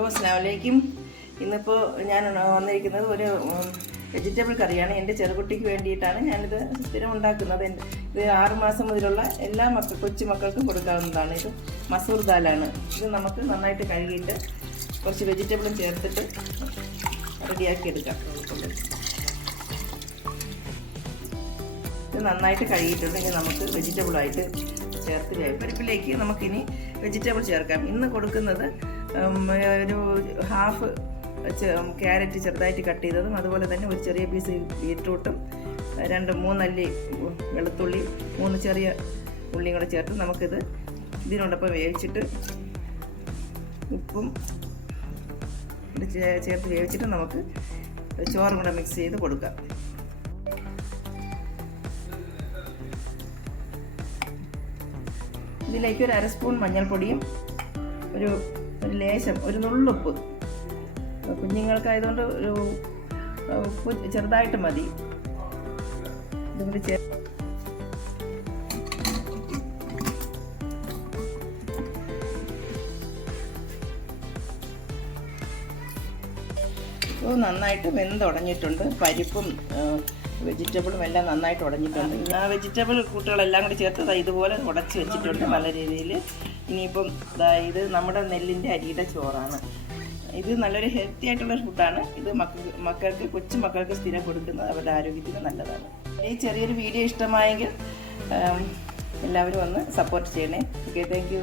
അപ്പോഴേക്കും ഇന്നിപ്പോൾ ഞാൻ വന്നിരിക്കുന്നത് ഒരു വെജിറ്റബിൾ കറിയാണ്. എന്റെ ചെറുകുട്ടിക്ക് വേണ്ടിയിട്ടാണ് ഞാനിത് സ്ഥിരം ഉണ്ടാക്കുന്നത് ഇത് ആറുമാസം മുതലുള്ള എല്ലാ മക്കൾ കൊച്ചു മക്കൾക്കും കൊടുക്കാവുന്നതാണ്. ഇത് മസൂർ ദാലാണ്. ഇത് നമുക്ക് നന്നായിട്ട് കഴുകിയിട്ട് കുറച്ച് വെജിറ്റബിളും ചേർത്തിട്ട് റെഡിയാക്കി എടുക്കാം ഇത് നന്നായിട്ട് കഴുകിയിട്ടുണ്ടെങ്കിൽ നമുക്ക് വെജിറ്റബിളായിട്ട് ചേർത്ത് പരിപ്പിലേക്ക് നമുക്കിനി വെജിറ്റബിൾ ചേർക്കാം. ഇന്ന് കൊടുക്കുന്നത് ഒരു ഹാഫ് ക്യാരറ്റ് ചെറുതായിട്ട് കട്ട് ചെയ്തതും അതുപോലെ തന്നെ ഒരു ചെറിയ പീസ് ബീറ്റ്റൂട്ടും രണ്ട് മൂന്നല്ലി വെളുത്തുള്ളി മൂന്ന് ചെറിയ ഉള്ളിയും കൂടെ ചേർത്ത് നമുക്കിത് ഇതിനോടൊപ്പം വേവിച്ചിട്ട് ഉപ്പും ചേർത്ത് വേവിച്ചിട്ട് നമുക്ക് ചോറും കൂടെ മിക്സ് ചെയ്ത് കൊടുക്കാം. ഇതിലേക്ക് ഒരു അര സ്പൂൺ മഞ്ഞൾപ്പൊടിയും ഒരു ഒരു ലേശം ഒരു നുള്ളുപ്പ്. കുഞ്ഞുങ്ങൾക്കായതുകൊണ്ട് ഒരു ഉപ്പ് ചെറുതായിട്ട് മതി. ഇതും കൂടി ചേ നന്നായിട്ട് വെന്തുടഞ്ഞിട്ടുണ്ട് പരിപ്പും വെജിറ്റബിളും എല്ലാം നന്നായിട്ട് ഉടഞ്ഞിട്ടുണ്ട്. ആ വെജിറ്റബിൾ കൂട്ടുകളെല്ലാം കൂടി ചേർത്ത് ഇതുപോലെ ഉടച്ച് വെച്ചിട്ടുണ്ട് നല്ല രീതിയിൽ ഇനിയിപ്പം ഇത് നമ്മുടെ നെല്ലിന്റെ അരിയുടെ ചോറാണ്. ഇത് നല്ലൊരു ഹെൽത്തി ആയിട്ടുള്ള ഫുഡാണ് ഇത് മക്കൾക്ക് മക്കൾക്ക് കൊച്ചു മക്കൾക്ക് സ്ഥിരം കൊടുക്കുന്നത് അവരുടെ ആരോഗ്യത്തിന് നല്ലതാണ്. ഈ ചെറിയൊരു വീഡിയോ ഇഷ്ടമായെങ്കിൽ എല്ലാവരും ഒന്ന് സപ്പോർട്ട് ചെയ്യണേ. Okay thank